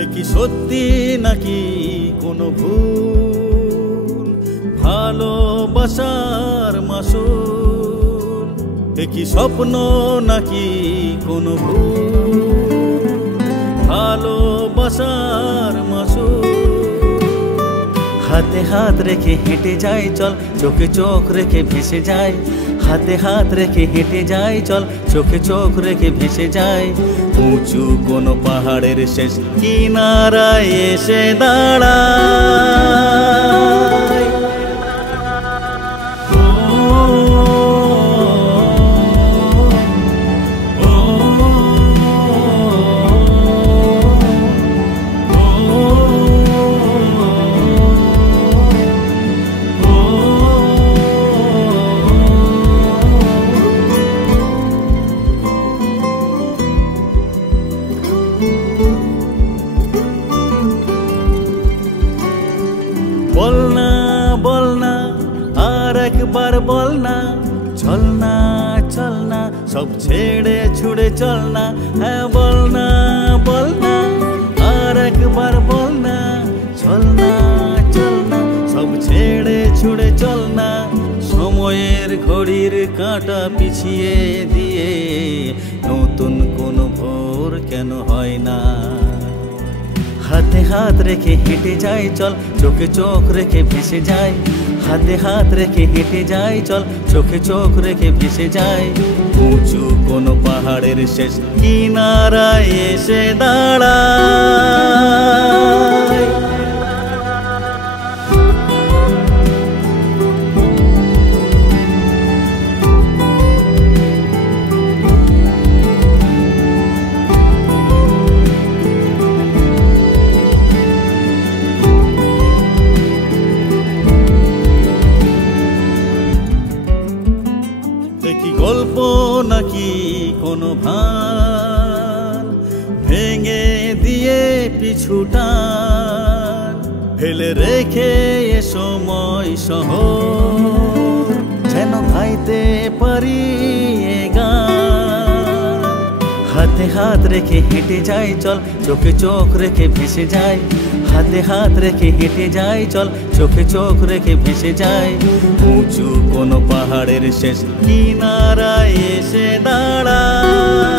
এ কি সত্যি নাকি কোনো ভুল, ভালোবাসার মাসুল? এ কি স্বপ্ন নাকি কোনো ভুল, ভালোবাসার মাসুল? হাতে হাত রেখে হেঁটে যাই চল, চোখে চোখ রেখে ভেসে যাই। হাতে হাত রেখে হেঁটে যাই চল, চোখে চোখ রেখে ভেসে যাই। উঁচু কোনো পাহাড়ের শেষ কিনারায় এসে দাঁড়াই। বলনা বলনা আর একবার বলনা, চলনা চলনা সব ছেড়ে ছুড়ে চলনা। হ্যাঁ বলনা বলনা আর একবার বলনা, চলনা চলনা সব ছেড়ে ছুড়ে চলনা। সময়ের ঘড়ির কাঁটা পিছিয়ে দিয়ে নতুন কোনো ভোর কেন হয় না? হাতে হাত রেখে হেঁটে যাই চল, চোখে চোখ রেখে ভেসে যাই। হাতে হাত রেখে হেঁটে যাই চল, চোখে চোখ রেখে ভেসে যাই। উঁচু কোনো পাহাড়ের শেষ কিনারায় এসে দাঁড়াই। কি গল্প নাকি কোনো ভান, ভেঙে দিয়ে পিছুটান ফেলে রেখে এ সময় শহর, যেন গাইতে পারি এ গান। হাতে হাত রেখে হেঁটে যাই চল, চোখে চোখ রেখে ভেসে যাই। হাতে হাত রেখে হেঁটে যাই চল, চোখে চোখ রেখে ভেসে যাই। উঁচু কোনো পাহাড়ের শেষ কিনারায় এসে দাঁড়াই।